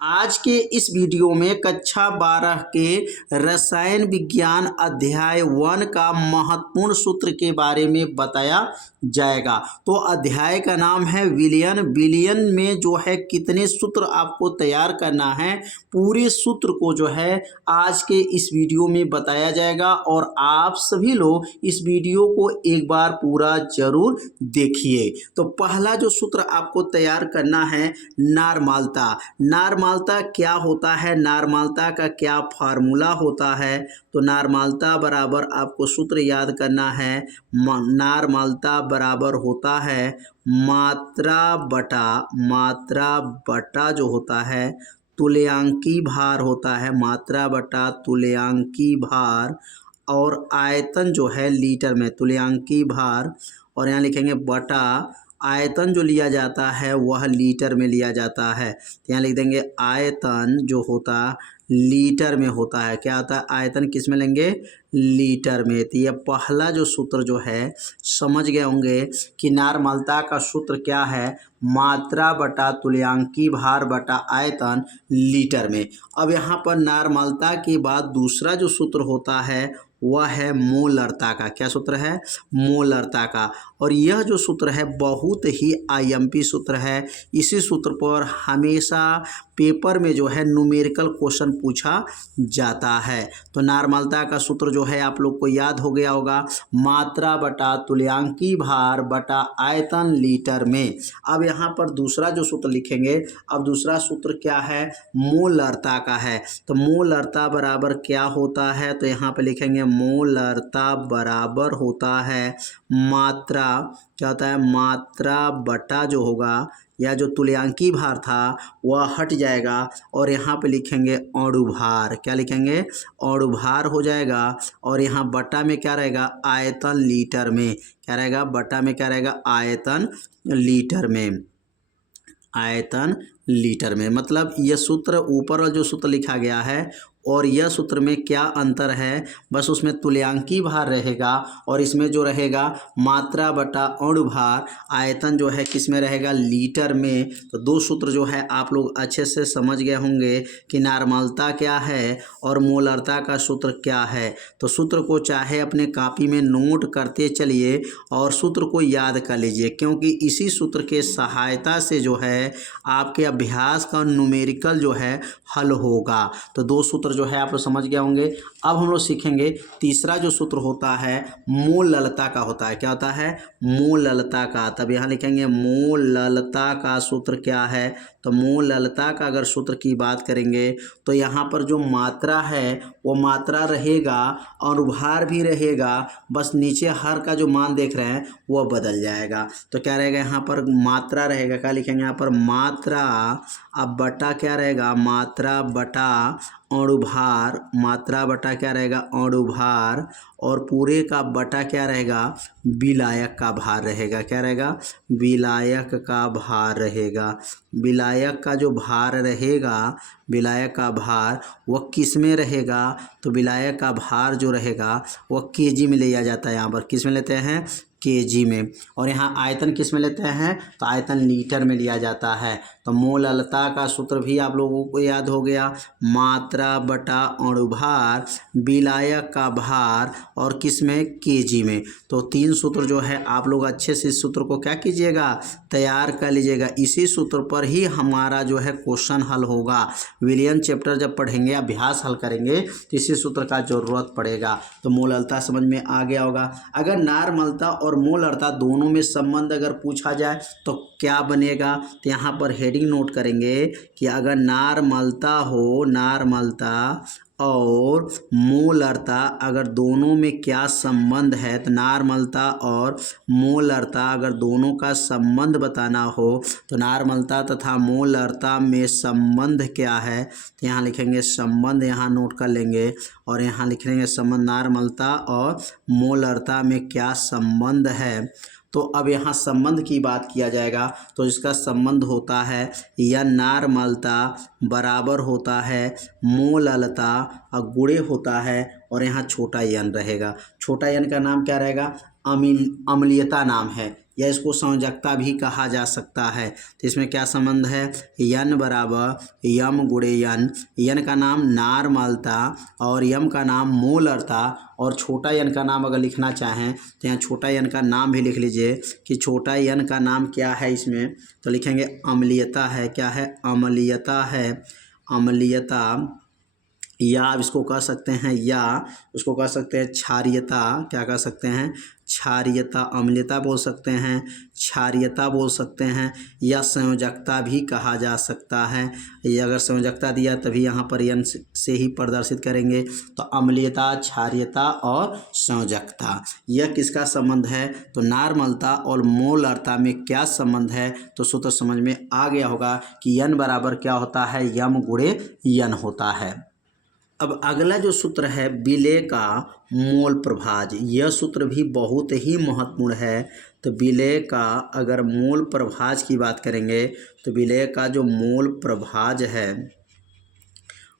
आज के इस वीडियो में कक्षा 12 के रसायन विज्ञान अध्याय 1 का महत्वपूर्ण सूत्र के बारे में बताया जाएगा। तो अध्याय का नाम है विलयन। विलयन में जो है कितने सूत्र आपको तैयार करना है, पूरे सूत्र को जो है आज के इस वीडियो में बताया जाएगा और आप सभी लोग इस वीडियो को एक बार पूरा जरूर देखिए। तो पहला जो सूत्र आपको तैयार करना है नारमालता। नारमालता क्या होता है, नारमालता का क्या फार्मूला होता है? तो नारमालता बराबर आपको सूत्र याद करना है। नारमालता बराबर होता है मात्रा बटा जो होता है तुल्यांकी भार होता है, मात्रा बटा तुल्यांकी भार, और आयतन जो है लीटर में, तुल्यांकी भार और यहाँ लिखेंगे बटा आयतन जो लिया जाता है वह लीटर में लिया जाता है। तो यहाँ लिख देंगे आयतन जो होता लीटर में होता है। क्या होता है? आयतन किस में लेंगे? लीटर में। तो ये पहला जो सूत्र जो है समझ गए होंगे कि नारमालता का सूत्र क्या है, मात्रा बटा तुल्यांकी भार बटा आयतन लीटर में। अब यहाँ पर नारमालता के बाद दूसरा जो सूत्र होता है वह है मोलरता का। क्या सूत्र है? मोलरता का। और यह जो सूत्र है बहुत ही आईएमपी सूत्र है। इसी सूत्र पर हमेशा पेपर में जो है न्यूमेरिकल क्वेश्चन पूछा जाता है। तो नारमालता का सूत्र जो है आप लोग को याद हो गया होगा, मात्रा बटा तुल्यांकी भार बटा आयतन लीटर में। अब यहाँ पर दूसरा जो सूत्र लिखेंगे, अब दूसरा सूत्र क्या है? मोलरता का है। तो मोलरता बराबर क्या होता है? तो यहाँ पे लिखेंगे मोलरता बराबर होता है मात्रा, क्या होता है? मात्रा बटा जो होगा या जो तुल्यांकी भार था वह हट जाएगा और यहाँ पे लिखेंगे अणुभार। क्या लिखेंगे? अणुभार हो जाएगा। और यहाँ बटा में क्या रहेगा? आयतन लीटर में। क्या रहेगा? बटा में क्या रहेगा? आयतन लीटर में। आयतन लीटर में। मतलब यह सूत्र ऊपर जो सूत्र लिखा गया है और यह सूत्र में क्या अंतर है, बस उसमें तुल्यांकी भार रहेगा और इसमें जो रहेगा मात्रा बटा अणुभार, आयतन जो है किस में रहेगा? लीटर में। तो दो सूत्र जो है आप लोग अच्छे से समझ गए होंगे कि नारमालता क्या है और मोलरता का सूत्र क्या है। तो सूत्र को चाहे अपने कॉपी में नोट करते चलिए और सूत्र को याद कर लीजिए, क्योंकि इसी सूत्र के सहायता से जो है आपके अभ्यास का न्यूमेरिकल जो है हल होगा। तो दो सूत्र जो है आप लोग समझ गए होंगे। अब हम लोग सीखेंगे तीसरा जो सूत्र होता है मोललता का होता है। क्या होता है? मोललता का। तब यहाँ लिखेंगे मोललता का सूत्र क्या है? तो मोललता का अगर सूत्र की बात करेंगे तो यहाँ पर जो मात्रा है वो मात्रा रहेगा और भार भी रहेगा, बस नीचे हर का जो मान देख रहे हैं वह बदल जाएगा। तो क्या रहेगा? यहाँ पर मात्रा रहेगा। क्या लिखेंगे यहाँ पर? मात्रा। अब बटा क्या रहेगा? मात्रा बटा अणुभार। मात्रा बटा क्या रहेगा? अणुभार। और पूरे का बटा क्या रहेगा? विलायक का भार रहेगा। क्या रहेगा? विलायक का भार रहेगा। विलायक का जो भार रहेगा, विलायक का भार वह किस में रहेगा? तो विलायक का भार जो रहेगा वह केजी में लिया जाता है। यहाँ पर किस में लेते हैं? केजी में। और यहाँ आयतन किस में लेते हैं? तो आयतन लीटर में लिया जाता है। तो मोललता का सूत्र भी आप लोगों को याद हो गया, मात्रा बटा अणुभार, विलायक का भार और किस में? केजी में। तो तीन सूत्र जो है आप लोग अच्छे से इस सूत्र को क्या कीजिएगा? तैयार कर लीजिएगा। इसी सूत्र पर ही हमारा जो है क्वेश्चन हल होगा। विलियन चैप्टर जब पढ़ेंगे, अभ्यास हल करेंगे तो इसी सूत्र का जरूरत पड़ेगा। तो मोललता समझ में आ गया होगा। अगर नारमलता और मोलरता दोनों में संबंध अगर पूछा जाए तो क्या बनेगा? तो यहाँ पर हेडिंग नोट करेंगे कि अगर नारमलता हो, नारमलता और मोलरता अगर दोनों में क्या संबंध है, तो नारमलता और मोलरता अगर दोनों का संबंध बताना हो तो नारमलता तथा मोलरता में संबंध क्या है? तो यहाँ लिखेंगे संबंध, यहाँ नोट कर लेंगे और यहाँ लिख लेंगे संबंध, नारमलता और मोलरता में क्या संबंध है। तो अब यहाँ संबंध की बात किया जाएगा तो इसका संबंध होता है या नारमलता बराबर होता है मोललता और गुणे होता है और यहाँ छोटा यन रहेगा। छोटा यन का नाम क्या रहेगा? अम्लीयता नाम है। या इसको संयोजकता भी कहा जा सकता है। तो इसमें क्या संबंध है, यन बराबर यम गुणे यन, यन का नाम नार्मलता और यम का नाम मोलरता, और छोटा यन का नाम अगर लिखना चाहें तो यहाँ छोटा यन का नाम भी लिख लीजिए कि छोटा यन का नाम क्या है इसमें, तो लिखेंगे अम्लीयता है। क्या है, अम्लीयता है, अम्लीयता, या आप इसको कह सकते हैं, या उसको कह सकते हैं क्षारीयता। क्या कह सकते हैं, क्षारीयता, अम्लीयता बोल सकते हैं, क्षारीयता बोल सकते हैं, या संयोजकता भी कहा जा सकता है। ये अगर संयोजकता दिया तभी यहाँ पर यन से ही प्रदर्शित करेंगे। तो अम्लीयता, क्षारीयता और संयोजकता, यह किसका संबंध है, तो नार्मलता और मोलरता में क्या संबंध है, तो सूत्र समझ में आ गया होगा कि यन बराबर क्या होता है, यम गुणे यन होता है। अब अगला जो सूत्र है विलेय का मोल प्रभाज, यह सूत्र भी बहुत ही महत्वपूर्ण है। तो विलेय का अगर मोल प्रभाज की बात करेंगे तो विलेय का जो मोल प्रभाज है,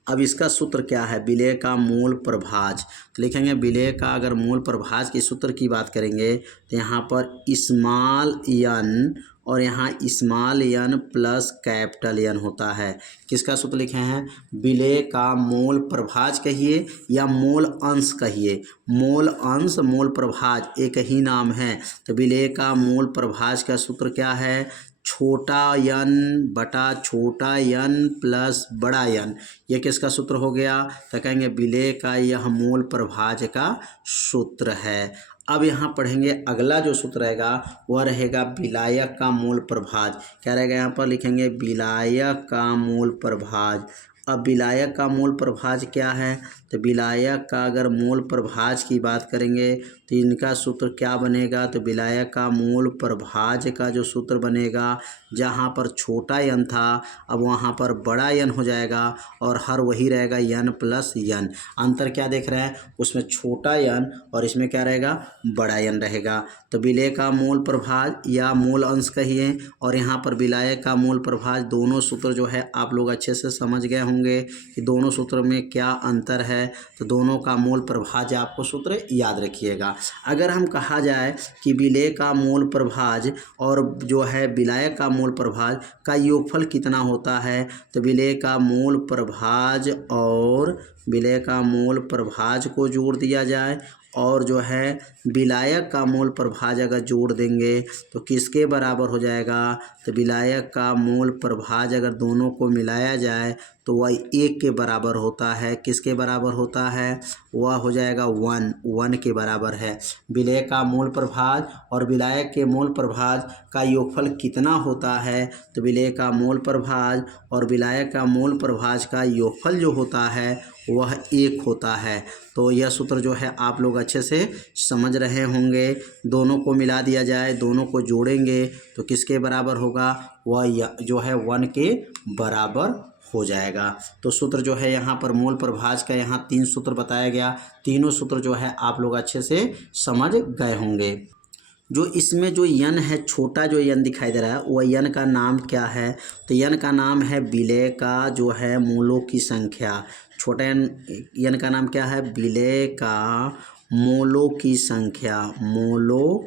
अब इसका सूत्र क्या है, विलेय का मोल प्रभाज, तो लिखेंगे विलेय का अगर मोल प्रभाज के सूत्र की बात करेंगे तो यहाँ पर स्मॉल यन और यहाँ स्मॉल यन प्लस कैपिटल यन होता है। किसका सूत्र लिखे हैं, विलेय का मोल प्रभाज कहिए या मोल अंश कहिए, मोल अंश मोल प्रभाज एक ही नाम है। तो विलेय का मोल प्रभाज का सूत्र क्या है, छोटा यन बटा छोटा यन प्लस बड़ा यन, ये किसका सूत्र हो गया, तो कहेंगे विलेय का यह मोल प्रभाज का सूत्र है। अब यहाँ पढ़ेंगे अगला जो सूत्र रहेगा वह रहेगा विलायक का मोल प्रभाज। क्या रहेगा, यहाँ पर लिखेंगे विलायक का मोल प्रभाज। अब विलायक का मोल प्रभाज क्या है, तो विलायक का अगर मोल प्रभाज की बात करेंगे तो इनका सूत्र क्या बनेगा, तो विलायक का मोल प्रभाज का जो सूत्र बनेगा, जहाँ पर छोटा यन था अब वहाँ पर बड़ा यन हो जाएगा और हर वही रहेगा यन प्लस यन। अंतर क्या देख रहे हैं, उसमें छोटा यन और इसमें क्या रहेगा, बड़ा यन रहेगा। तो विलेय का मोल प्रभाज या मूल अंश कहिए और यहाँ पर विलायक का मोल प्रभाज, दोनों सूत्र जो है आप लोग अच्छे से समझ गए होंगे कि दोनों सूत्र में क्या अंतर है। तो दोनों का मोल प्रभाज आपको सूत्र याद रखिएगा। अगर हम कहा जाए कि विलेय का मोल प्रभाज और जो है विलायक का मोल प्रभाज का योगफल कितना होता है, तो विलेय का मोल प्रभाज और विलेय का मोल प्रभाज को जोड़ दिया जाए और जो है विलायक का मोल प्रभाज अगर जोड़ देंगे तो किसके बराबर हो जाएगा, तो विलायक का मोल प्रभाज अगर दोनों को मिलाया जाए तो वह 1 के बराबर होता है। किसके बराबर होता है, वह हो जाएगा 1 के बराबर है। विलेय का मोल प्रभाज और विलायक के मोल प्रभाज का योगफल कितना होता है, तो विलेय का मोल प्रभाज और विलायक का मोल प्रभाज का योगफल जो होता है वह 1 होता है। तो यह सूत्र जो है आप लोग अच्छे से समझ रहे होंगे। दोनों को मिला दिया जाए, दोनों को जोड़ेंगे तो किसके बराबर होगा, वह जो है 1 के बराबर हो जाएगा। तो सूत्र जो है यहाँ पर मोल प्रभाज का यहाँ 3 सूत्र बताया गया। तीनों सूत्र जो है आप लोग अच्छे से समझ गए होंगे। जो इसमें जो यन है, छोटा जो यन दिखाई दे रहा है वह यन का नाम क्या है, तो यन का नाम है विलेय का जो है मूलों की संख्या। छोटा यन का नाम क्या है, विलेय का मूलों की संख्या, मूलों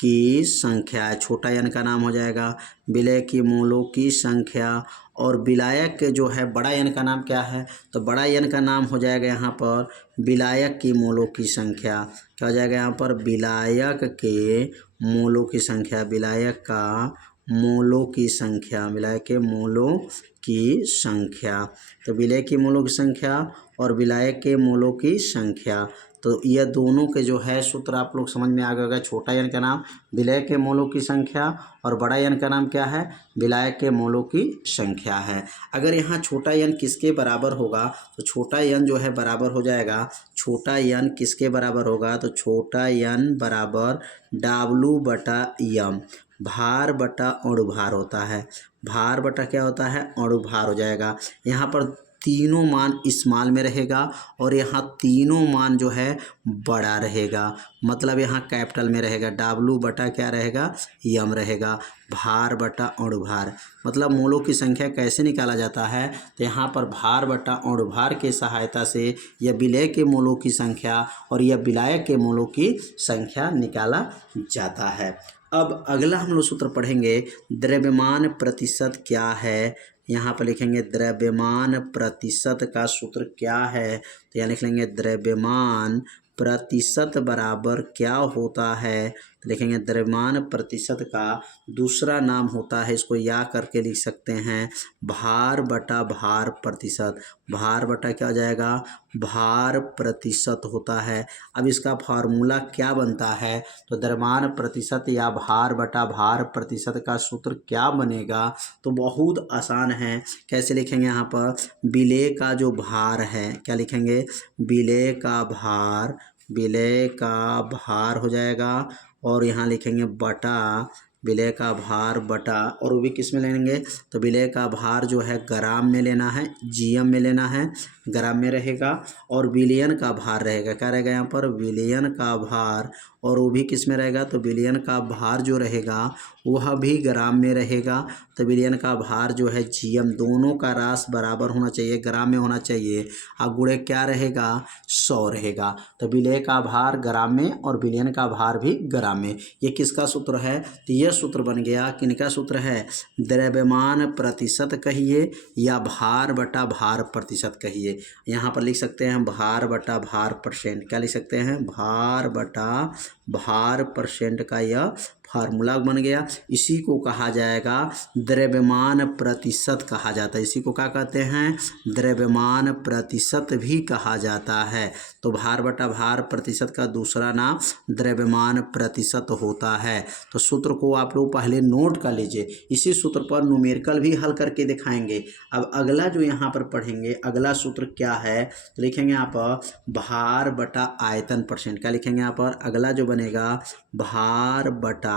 की संख्या है। छोटा यन का नाम हो जाएगा विलेय की मूलों की संख्या। और विलायक के जो है बड़ा यन का नाम क्या है, तो बड़ा यन का नाम हो जाएगा यहाँ पर विलायक की मूलों की संख्या। क्या हो जाएगा यहाँ पर, विलायक के मूलों की संख्या, विलायक का मूलों की संख्या, विलायक के मूलों की संख्या। तो विलेय की मूलों की संख्या और विलायक के मूलों की संख्या, तो यह दोनों के जो है सूत्र आप लोग समझ में आ गया। छोटा यन का नाम विलेय के मूलों की संख्या और बड़ा यन का नाम क्या है, विलायक के मूलों की संख्या है। अगर यहाँ छोटा यन किसके बराबर होगा, तो छोटा यन जो है बराबर हो जाएगा, छोटा यन किसके बराबर होगा, तो छोटा यन बराबर W बटा यम, भार बटा अणुभार होता है। भार बटा क्या होता है, अणुभार हो जाएगा। यहाँ पर तीनों मान स्मॉल में रहेगा और यहाँ तीनों मान जो है बड़ा रहेगा, मतलब यहाँ कैपिटल में रहेगा। W बटा क्या रहेगा, यम रहेगा। भार बटा अणुभार, मतलब मोलों की संख्या कैसे निकाला जाता है, तो यहाँ पर भार बटा अणुभार के सहायता से यह विलेय के मोलों की संख्या और यह विलायक के मोलों की संख्या निकाला जाता है। अब अगला हम लोग सूत्र पढ़ेंगे, द्रव्यमान प्रतिशत क्या है। यहाँ पर लिखेंगे द्रव्यमान प्रतिशत का सूत्र क्या है, तो यहाँ लिख लेंगे द्रव्यमान प्रतिशत बराबर क्या होता है, तो लिखेंगे द्रव्यमान प्रतिशत का दूसरा नाम होता है, इसको या करके लिख सकते हैं, भार बटा भार प्रतिशत। भार बटा क्या हो जाएगा, भार प्रतिशत होता है। अब इसका फार्मूला क्या बनता है, तो द्रव्यमान प्रतिशत या भार बटा भार प्रतिशत का सूत्र क्या बनेगा, तो बहुत आसान है। कैसे लिखेंगे, यहाँ पर विलेय का जो भार है, क्या लिखेंगे, विलेय का भार, विलेय का भार हो जाएगा, और यहाँ लिखेंगे बटा विलेय का भार बटा, और वो भी किस में लेंगे, तो विलेय का भार जो है ग्राम में लेना है, जीएम में लेना है, ग्राम में रहेगा, और विलयन का भार रहेगा, क्या रहेगा यहाँ पर, विलयन का भार, और वो भी किस में रहेगा, तो विलयन का भार जो रहेगा वह भी ग्राम में रहेगा। तो विलयन का भार जो है जीएम, दोनों का राशि बराबर होना चाहिए, ग्राम में होना चाहिए, और गुणे क्या रहेगा, 100 रहेगा। तो विलेय का भार ग्राम में और विलयन का भार भी ग्राम में। ये किसका सूत्र है, तो यह सूत्र बन गया, किनका सूत्र है, द्रव्यमान प्रतिशत कहिए या भार बटा भार प्रतिशत कहिए। यहाँ पर लिख सकते हैं भार बटा भार परसेंट, क्या लिख सकते हैं, भार बटा भार परसेंट का यह फार्मूला बन गया। इसी को कहा जाएगा द्रव्यमान प्रतिशत कहा जाता है, इसी को क्या कहते हैं, द्रव्यमान प्रतिशत भी कहा जाता है। तो भार बटा भार प्रतिशत का दूसरा नाम द्रव्यमान प्रतिशत होता है। तो सूत्र को आप लोग पहले नोट कर लीजिए, इसी सूत्र पर न्यूमेरिकल भी हल करके दिखाएंगे। अब अगला जो यहाँ पर पढ़ेंगे, अगला सूत्र क्या है, तो लिखेंगे यहाँ पर भार बटा आयतन परसेंट, क्या लिखेंगे यहाँ पर, अगला जो बनेगा भार बटा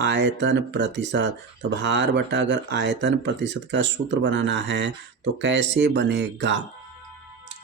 आयतन प्रतिशत। तो भार बटा अगर आयतन प्रतिशत का सूत्र बनाना है तो कैसे बनेगा,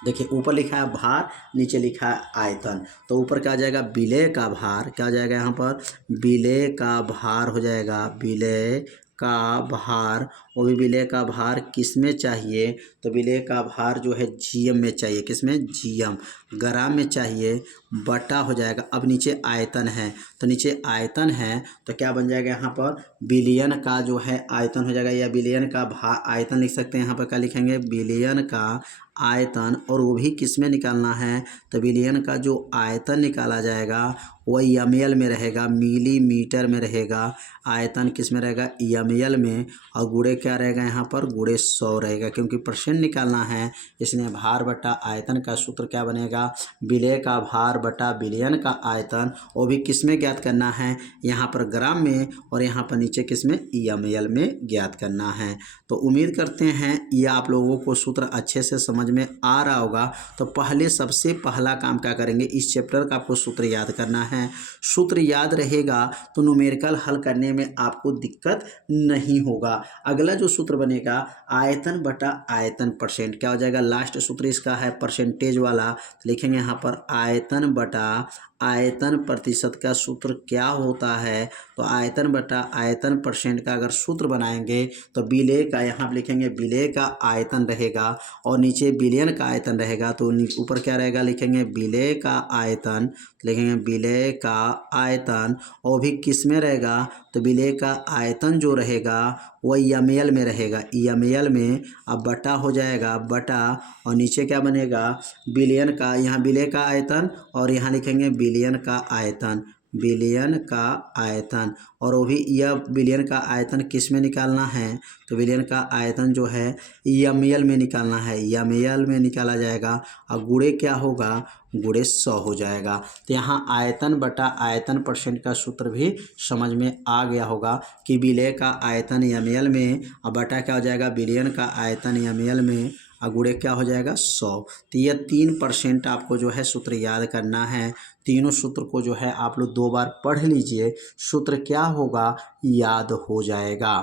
देखिए ऊपर लिखा है भार, नीचे लिखा है आयतन, तो ऊपर क्या आ जाएगा, विलेय का भार, क्या आ जाएगा यहाँ पर, विलेय का भार हो जाएगा, विलेय का भार, वो भी विलेय का भार किस में चाहिए, तो विलेय का भार जो है जीएम में चाहिए, किस में, जीएम, ग्राम में चाहिए, बटा हो जाएगा। अब नीचे आयतन है, तो नीचे आयतन है तो क्या बन जाएगा यहाँ पर, विलयन का जो है आयतन हो जाएगा, या विलयन का भार आयतन लिख सकते हैं, यहाँ पर क्या लिखेंगे, विलयन का आयतन, और वो भी किस में निकालना है, तो विलयन का जो आयतन निकाला जाएगा वह एमएल में रहेगा, मिलीमीटर में रहेगा, आयतन किस में रहेगा, एमएल में, और गुणे क्या रहेगा यहाँ पर, गुणे 100 रहेगा, क्योंकि परसेंट निकालना है, इसलिए भार बटा आयतन का सूत्र क्या बनेगा, विलेय का भार बटा विलयन का आयतन, वो भी किस में ज्ञात करना है, यहाँ पर ग्राम में, और यहाँ पर नीचे किस में, एमएल में ज्ञात करना है। तो उम्मीद करते हैं ये आप लोगों को सूत्र अच्छे से समझ में आ रहा होगा। तो पहले सबसे पहला काम क्या करेंगे, इस चैप्टर का आपको सूत्र याद करना है। सूत्र याद रहेगा तो न्यूमेरिकल हल करने में आपको दिक्कत नहीं होगा। अगला जो सूत्र बनेगा आयतन बटा आयतन परसेंट, क्या हो जाएगा, लास्ट सूत्र इसका है परसेंटेज वाला, लिखेंगे यहाँ पर आयतन बटा आयतन प्रतिशत का सूत्र क्या होता है, तो आयतन बटा आयतन परसेंट का अगर सूत्र बनाएंगे तो विलेय का, यहाँ पर लिखेंगे विलेय का आयतन रहेगा, और नीचे विलयन का आयतन रहेगा, तो ऊपर क्या रहेगा, लिखेंगे विलेय का आयतन, लिखेंगे विलेय का आयतन, और भी किस में रहेगा, तो विलेय का आयतन जो रहेगा वह एमएल में रहेगा, एमएल में, अब बटा हो जाएगा बटा, और नीचे क्या बनेगा, विलयन का, यहाँ विलेय का आयतन, और यहाँ लिखेंगे विलयन का आयतन, विलयन का आयतन, और वो भी यह विलयन का आयतन किस में निकालना है, तो विलयन का आयतन जो है एमएल में निकालना है, एमएल में निकाला जाएगा, और गुणे क्या होगा, गुणे 100 हो जाएगा। तो यहाँ आयतन बटा आयतन परसेंट का सूत्र भी समझ में आ गया होगा कि विलेय का आयतन एमएल में, और बटा क्या हो जाएगा, विलयन का आयतन एमएल में, और गुणे क्या हो जाएगा, 100। तो यह 3% आपको जो है सूत्र याद करना है। तीनों सूत्र को जो है आप लोग 2 बार पढ़ लीजिए, सूत्र क्या होगा, याद हो जाएगा।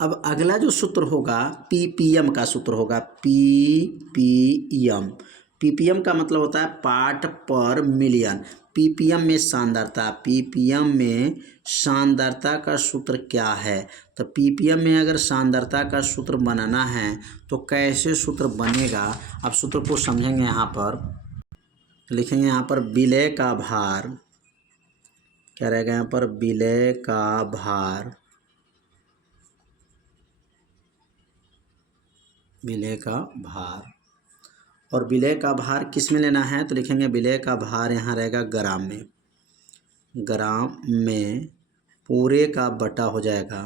अब अगला जो सूत्र होगा पीपीएम का सूत्र होगा, पीपीएम, पीपीएम का मतलब होता है पार्ट पर मिलियन। पीपीएम में सांद्रता, पीपीएम में सांद्रता का सूत्र क्या है, तो पीपीएम में अगर सांद्रता का सूत्र बनाना है तो कैसे सूत्र बनेगा, अब सूत्र को समझेंगे। यहाँ पर लिखेंगे, यहाँ पर विलेय का भार, क्या रहेगा यहाँ पर, विलय का भार, विलय का भार। और विलय का भार किस में लेना है, तो लिखेंगे विलय का भार यहाँ रहेगा ग्राम में, ग्राम में पूरे का बटा हो जाएगा,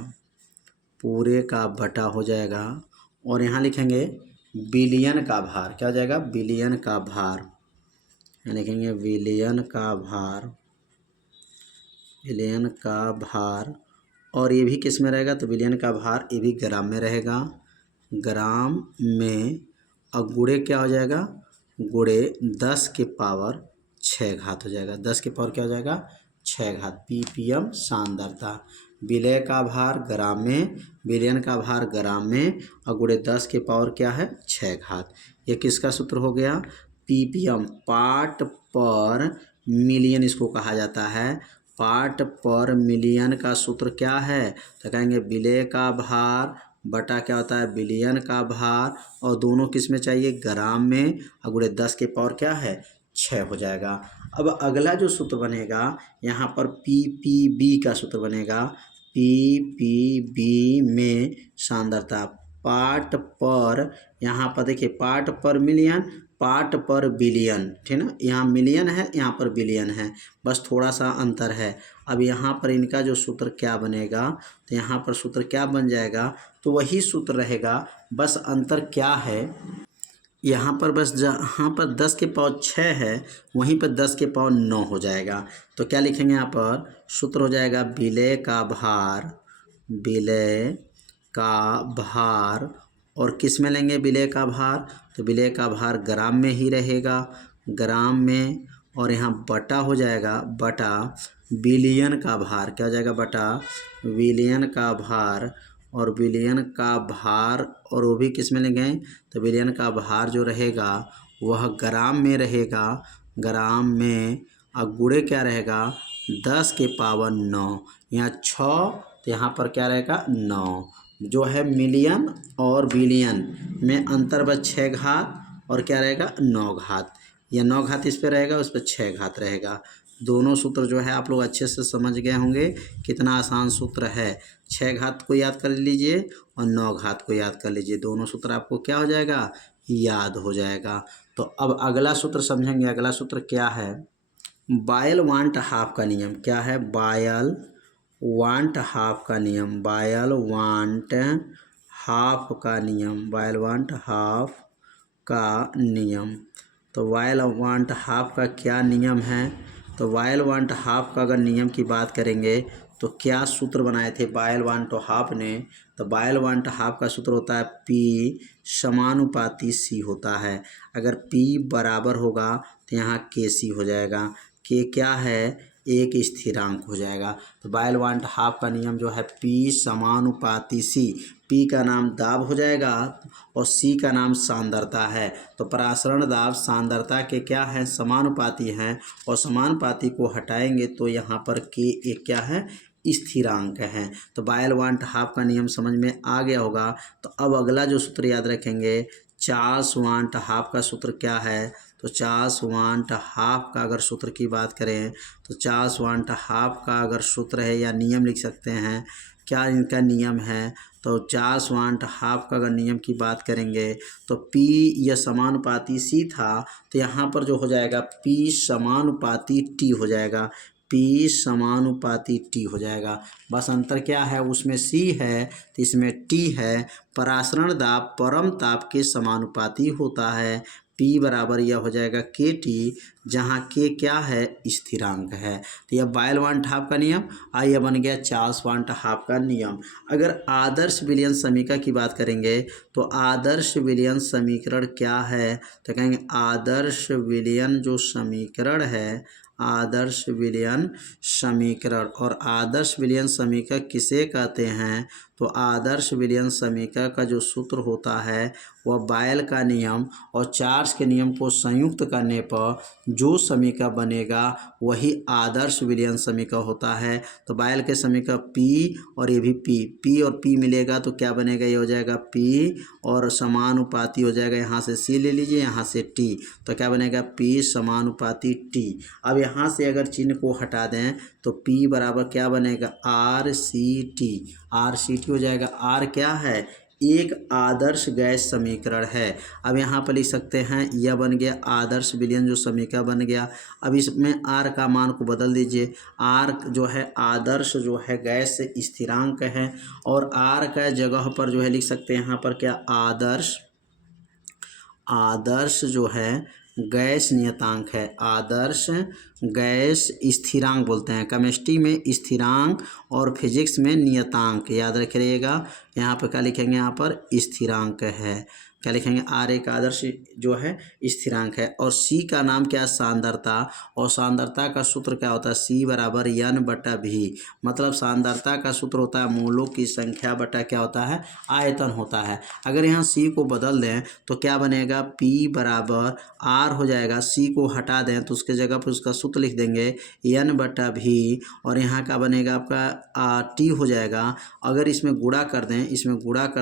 पूरे का बटा हो जाएगा। और यहाँ लिखेंगे बिलियन का भार, क्या हो जाएगा, बिलियन का भार, यहाँ लिखेंगे विलियन का भार, विलियन का भार। और ये भी किस में रहेगा, तो विलियन का भार ये भी ग्राम में रहेगा, ग्राम में। और गुणे क्या हो जाएगा, गुणे 10 के पावर 6 घात हो जाएगा, 10 के पावर क्या हो जाएगा, 6 घात, ppm सांद्रता। विलय का भार ग्राम में, विलयन का भार ग्राम में, और गुणे 10 के पावर क्या है, 6 घात। ये किसका सूत्र हो गया, ppm, पार्ट पर मिलियन इसको कहा जाता है। पार्ट पर मिलियन का सूत्र क्या है, तो कहेंगे विलय का भार बटा क्या होता है, बिलियन का भार, और दोनों किस में चाहिए, ग्राम में, और गुणे 10 के पावर क्या है, 6 हो जाएगा। अब अगला जो सूत्र बनेगा यहाँ पर ppb का सूत्र बनेगा, ppb में सांद्रता, पार्ट पर, यहाँ पर देखिए पार्ट पर मिलियन, पार्ट पर बिलियन, ठीक ना, यहाँ मिलियन है यहाँ पर बिलियन है, बस थोड़ा सा अंतर है। अब यहाँ पर इनका जो सूत्र क्या बनेगा, तो यहाँ पर सूत्र क्या बन जाएगा, तो वही सूत्र रहेगा, बस अंतर क्या है, यहाँ पर बस जहाँ पर 10 के पावर 6 है वहीं पर 10 के पावर 9 हो जाएगा। तो क्या लिखेंगे यहाँ पर, सूत्र हो जाएगा विलय का भार, विलय का भार। और किस में लेंगे विलय का भार, तो विलय का भार ग्राम में ही रहेगा, ग्राम में। और यहाँ बटा हो जाएगा, बटा बिलियन का भार, क्या हो जाएगा, बटा बिलियन का भार। और बिलियन का भार, और वो भी किस में लेंगे, तो बिलियन का भार जो रहेगा वह ग्राम में रहेगा, ग्राम में। और गुणे क्या रहेगा, 10 के पावर 9, यहाँ 6, तो यहाँ पर क्या रहेगा 9, जो है मिलियन और बिलियन में अंतर बस 6 घात, और क्या रहेगा 9 घात, या 9 घात इस पर रहेगा, उस पर 6 घात रहेगा। दोनों सूत्र जो है आप लोग अच्छे से समझ गए होंगे, कितना आसान सूत्र है। 6 घात को याद कर लीजिए और 9 घात को याद कर लीजिए, दोनों सूत्र आपको क्या हो जाएगा, याद हो जाएगा। तो अब अगला सूत्र समझेंगे, अगला सूत्र क्या है, बायल वांट हाफ का नियम। क्या है, बायल वांट हाफ का नियम, बायल वांट हाफ का नियम, बायल वांट हाफ का नियम। तो बायल वांट हाफ का क्या नियम है, तो बायल वांट हाफ का अगर नियम की बात करेंगे तो क्या सूत्र बनाए थे बायल वांट हाफ ने, तो बायल वांट हाफ का सूत्र होता है P समानुपाती C होता है। अगर P बराबर होगा तो यहाँ KC हो जाएगा, K क्या है, एक स्थिरांक हो जाएगा। तो बायल वांट हाफ का नियम जो है P समानुपाती C, P का नाम दाब हो जाएगा और C का नाम सांद्रता है। तो परासरण दाब सांद्रता के क्या है, समानुपाती हैं, और समानुपाती को हटाएंगे तो यहाँ पर K एक क्या है, स्थिरांक है। तो बायल वांट हाफ का नियम समझ में आ गया होगा। तो अब अगला जो सूत्र याद रखेंगे, चार्ल्स वांट हाफ का सूत्र क्या है, तो चार्ल्स वांट हाफ का अगर सूत्र की बात करें तो चार्ल्स वांट हाफ का अगर सूत्र है या नियम लिख सकते हैं, क्या इनका नियम है, तो चार्ल्स वांट हाफ का अगर नियम की बात करेंगे तो P यह समानुपाती C था, तो यहाँ पर जो हो जाएगा P समानुपाती T हो जाएगा, P समानुपाती T हो जाएगा। बस अंतर क्या है, उसमें C है तो इसमें T है। परासरण दाब परम ताप के समानुपाती होता है। P बराबर यह हो जाएगा KT, जहाँ K क्या है, स्थिरांक है। तो यह बायल वांट हाफ का नियम, यह बन गया चार्ल्स वांट हाफ का नियम। अगर आदर्श विलयन समीकरण की बात करेंगे तो आदर्श विलयन समीकरण क्या है, तो कहेंगे आदर्श विलयन जो समीकरण है, आदर्श विलयन समीकरण। और आदर्श विलयन समीकरण किसे कहते हैं, तो आदर्श विलयन समीकरण का जो सूत्र होता है वह बायल का नियम और चार्ल्स के नियम को संयुक्त करने पर जो समीकरण बनेगा वही आदर्श विलयन समीकरण होता है। तो बायल के समीकरण P और ये भी P और P मिलेगा तो क्या बनेगा, ये हो जाएगा P और समानुपाती हो जाएगा, यहाँ से C ले लीजिए, यहाँ से T, तो क्या बनेगा P समानुपाती T। अब यहाँ से अगर चिन्ह को हटा दें तो P बराबर क्या बनेगा RCT हो जाएगा। R क्या है, एक आदर्श गैस समीकरण है। अब यहाँ पर लिख सकते हैं यह बन गया आदर्श विलयन जो समीकरण बन गया। अब इसमें R का मान को बदल दीजिए, R जो है आदर्श जो है गैस स्थिरांक है और R का जगह पर जो है लिख सकते हैं यहाँ पर क्या आदर्श जो है गैस नियतांक है, आदर्श गैस स्थिरांक बोलते हैं। केमिस्ट्री में स्थिरांक और फिजिक्स में नियतांक याद रखिएगा। यहाँ पर क्या लिखेंगे, यहाँ पर स्थिरांक है, क्या लिखेंगे R एक आदर्श जो है स्थिरांक है। और C का नाम क्या है सांद्रता, और सांद्रता का सूत्र क्या होता है C बराबर N/V, मतलब सांद्रता का सूत्र होता है मोलों की संख्या बटा क्या होता है आयतन होता है। अगर यहाँ C को बदल दें तो क्या बनेगा P बराबर R हो जाएगा, C को हटा दें तो उसके जगह पर उसका सूत्र लिख देंगे N/V और यहाँ का बनेगा आपका T हो जाएगा। अगर इसमें गुणा कर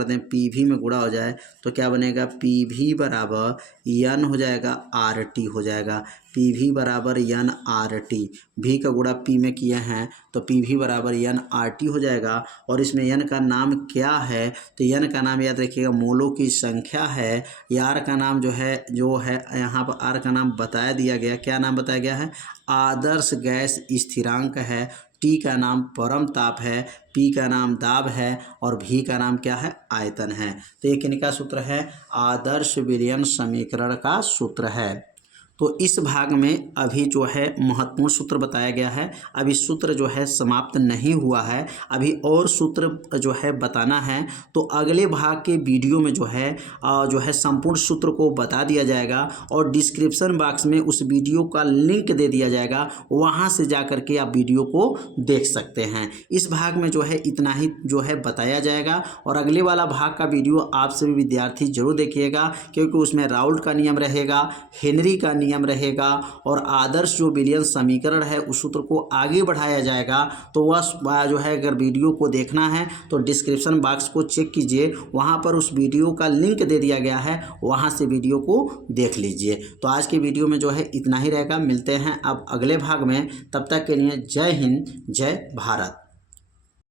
दें PV में गुणा हो जाए तो क्या बनेगा PV बराबर N हो जाएगा RT हो जाएगा, PV बराबर N RT, V का गुणा P में किए हैं तो PV बराबर N RT हो जाएगा। और इसमें N का नाम क्या है, तो N का नाम याद रखिएगा मोलों की संख्या है। R का नाम जो है यहाँ पर R का नाम बताया दिया गया, क्या नाम बताया गया है आदर्श गैस स्थिरांक है। T का नाम परम ताप है, P का नाम दाब है और V का नाम क्या है आयतन है। तो ये किनका सूत्र है, आदर्श विलयन समीकरण का सूत्र है। तो इस भाग में अभी जो है महत्वपूर्ण सूत्र बताया गया है। अभी सूत्र जो है समाप्त नहीं हुआ है, अभी और सूत्र जो है बताना है। तो अगले भाग के वीडियो में जो है संपूर्ण सूत्र को बता दिया जाएगा और डिस्क्रिप्शन बॉक्स में उस वीडियो का लिंक दे दिया जाएगा, वहां से जा कर के आप वीडियो को देख सकते हैं। इस भाग में जो है इतना ही जो है बताया जाएगा और अगले वाला भाग का वीडियो आप सभी विद्यार्थी जरूर देखिएगा, क्योंकि उसमें राउल्ट का नियम रहेगा, हेनरी का नियम रहेगा और आदर्श जो विलयन समीकरण है उस सूत्र को आगे बढ़ाया जाएगा। तो वह जो है अगर वीडियो को देखना है तो डिस्क्रिप्शन बॉक्स को चेक कीजिए, वहां पर उस वीडियो का लिंक दे दिया गया है, वहां से वीडियो को देख लीजिए। तो आज के वीडियो में जो है इतना ही रहेगा, मिलते हैं अब अगले भाग में, तब तक के लिए जय हिंद जय भारत।